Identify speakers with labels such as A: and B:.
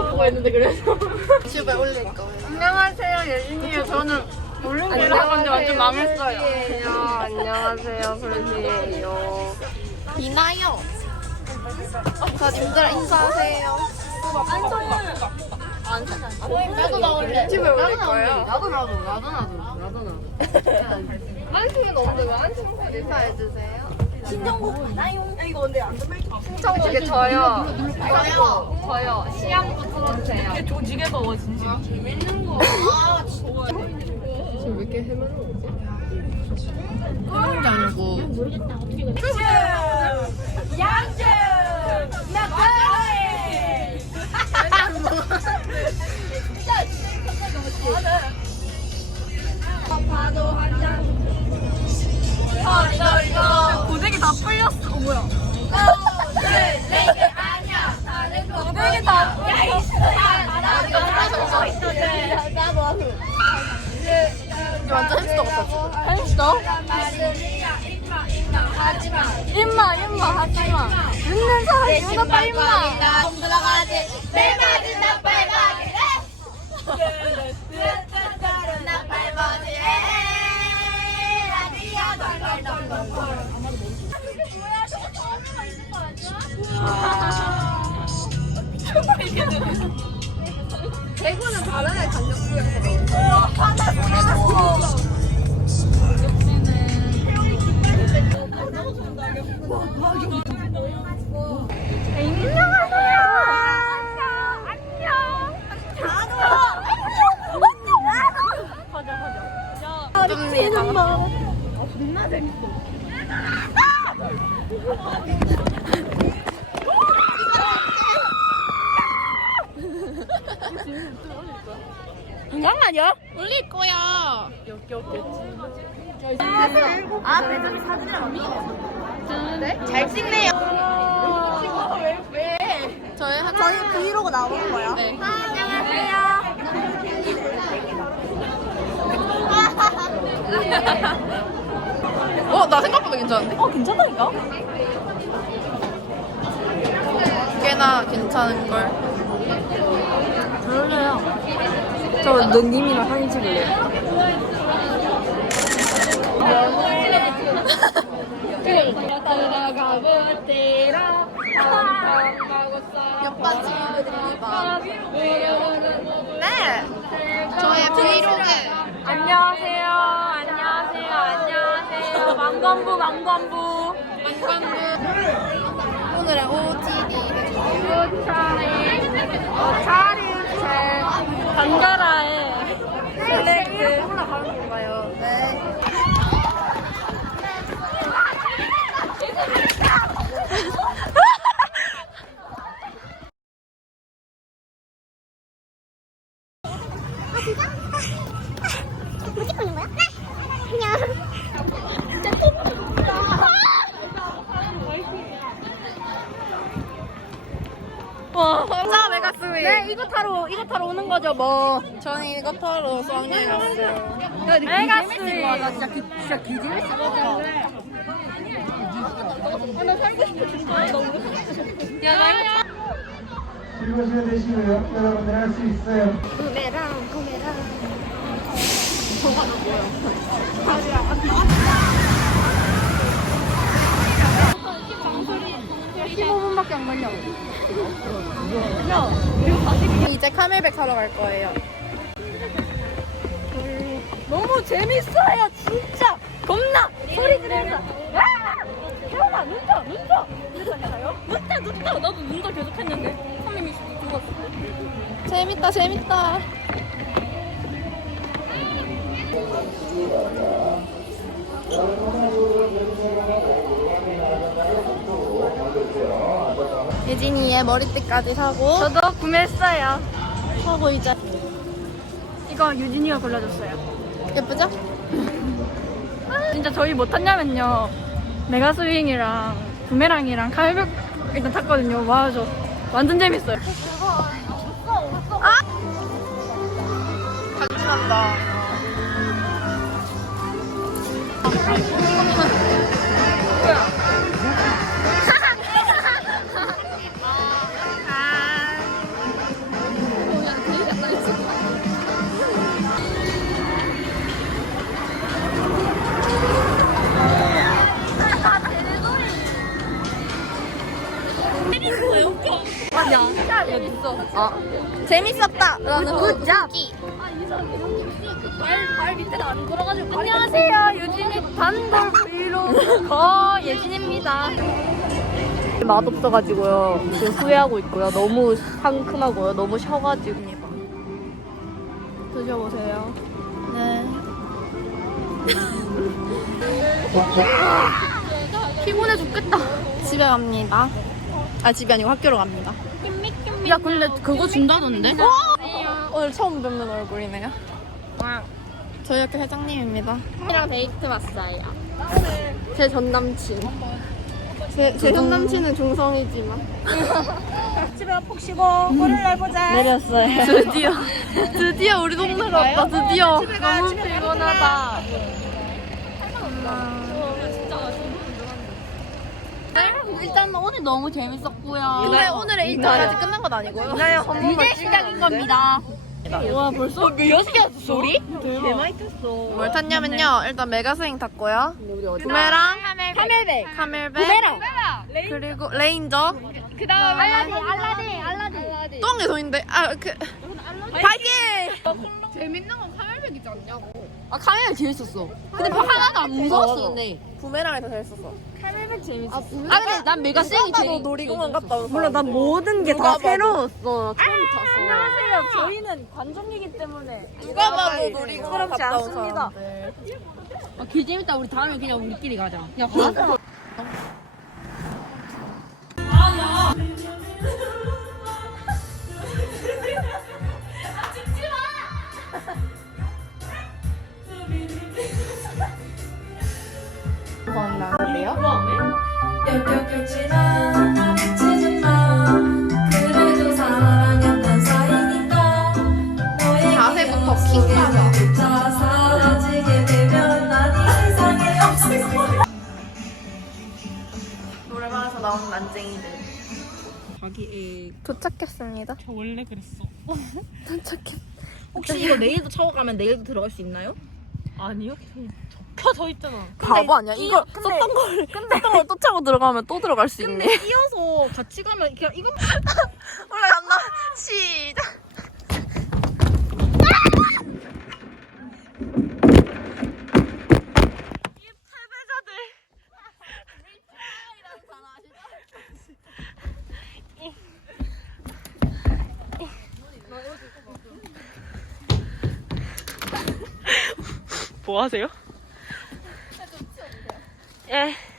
A: 보고 있는데 그래서
B: 유튜브에 올릴 거예요.
A: 안녕하세요 예진이에요. 저는 올림피아를 하는데 완전 망했어요.
B: 안녕하세요, 블루지예요. 이나요. 자, 님들 인사하세요.
A: 나도 나올래.
B: 유튜브에 올릴 거예요.
A: 나도.
B: 한승은 없는데 왜 한승 인사해주세요.
A: 신청곡에 저요. 저요. 시향도 틀어주세요. 조지게 더워 진짜. 재밌는 거.
B: 지금 왜 이렇게 헤매는 거지? 헤매는 게 아니고.
A: 양주! 나빠이! 봐도 한 잔. 고데기 다 풀렸어. 뭐야? 내게 아니야. 다른 거. 고데기 다. 야 이씨야. 나도 하고.
B: 완전 햄스터 같아.
A: 햄스터? 임마 하지마. 듣는 사람 기분 나빠 임마.
B: 좀 들어가지. 내 맞은 나팔바지. 나팔바지. 대구는 다른 애
A: 존나 재밌어. 장난이야?
B: 올릴 거야.
A: 배정이 사진을 안
B: 잘 찍네요.
A: 왜?
B: 저희 브이로그 나오는 거야. 네. 나 생각보다 괜찮은데?
A: 괜찮다니까?
B: 꽤나 괜찮은걸.
A: 별로요. 저 너님이랑 사진 찍을래요.
B: 옆반 친구들이봐. 네. 저의 브이로그.
A: 안녕하세요. 망관부.
B: 오늘의 OOTD.
A: 차림새 단가라에 셀렉트
B: 올라가는 건가요? 네.
C: 뭐 찍고 있는 거야? 그냥
A: 와,
B: 자, 메가스윗.
A: 네, 이거 타러 오는 거죠, 뭐.
B: 저는 이거 타러 수학여행 갔어요.
A: 내가 재밌어. 진짜 기재밌어. 나 살고 싶어, 진짜. 나 울고 야, 나
D: 즐거우시면 되시고요. 여러분들 할 수 있어요.
B: 구매랑.
A: 15분밖에 안 걸려.
B: 이제 카멜백 타러 갈 거예요.
A: 너무 재밌어요, 진짜. 겁나 소리 지르면서. 태연아, 눈 떠. 이러잖아요. 눈 떠. 나도 눈떠 계속 했는데. 선생님이 죽었어.
B: 재밌다. 예진이의 머리띠까지 사고
A: 저도 구매했어요.
B: 하고 이제
A: 이거 유진이가 골라줬어요.
B: 예쁘죠?
A: 진짜 저희 뭐 탔냐면요. 메가스윙이랑 부메랑이랑 카mel백 일단 탔거든요. 와, 저 완전 재밌어요.
B: 간지난다.
A: 재밌었다. 라는 굿잡. 발 밑에가 안 돌아가지고. 안녕하세요. 유진이 단골 브이로그 예진입니다. 맛없어가지고요. 지금 후회하고 있고요. 너무 상큼하고요. 너무 셔가지고. 드셔보세요. 네. 피곤해 죽겠다. 집에 갑니다. 아, 집이 아니고 학교로 갑니다. 야, 근데 그거 준다던데? 오늘 처음 뵙는 얼굴이네요. 저희 학교 회장님입니다. 이랑 데이트 왔어요. 제 전 남친. 제 전 남친은 중성이지만.
B: 집에 푹 쉬고 볼을 내보자.
A: 내렸어요. 드디어 우리 동네 갔다. 드디어. 너무 피곤하다. 일단 오늘 너무 재밌었고요. 근데 오늘의 일정이 아직 끝난 건 아니고요. 이제 시작인 겁니다. 와, 벌써 6시간 소리? 뭘 탔냐면요. 일단 메가스윙 탔고요. 부메랑, 카멜백, 부메랑, 그리고 레인저. 그 다음 알라딘. 또 한 개 더 있는데. 바이킹!
B: 재밌는 건 카멜백이지 않냐고.
A: 아, 카멜백 재밌었어. 근데 하나도 안 무서웠어, 근데. 부메랑이 더 재밌었어.
B: 카멜백 재밌어.
A: 근데 난 메가스윙이 제일. 놀이공원 갔다 온
B: 몰라, 난 모든 게 다 새로웠어.
A: 처음 탔어.
B: 안녕하세요. 저희는 관종이기 때문에
A: 누가 봐도 놀이공원
B: 부끄럽지
A: 갔다 온
B: 않습니다.
A: 사람들.
E: 아, 개 재밌다. 우리 다음에 그냥 우리끼리 가자. 야, 가자.
F: 역겹겠지만 미치지 마. 그래도 사랑했던 사이니까 너의
A: 자세부터
F: 기억 속에 자 사라지게 되면 난 이 세상에 없을 거야.
A: 노래방에서 나온 난쟁이들.
E: 자기
A: 도착했습니다.
E: 저 원래 그랬어.
A: 도착했.
E: 혹시 이거 내일도 차고 가면 내일도 들어갈 수 있나요? 아니요. 접혀져 있잖아.
A: 바보 아니야? 이걸 썼던 걸 또 차고 들어가면 또 들어갈 수 있네.
E: 끼어서 같이 가면 그냥 이건
A: 올라간다. 시작.
E: 뭐 하세요? 예.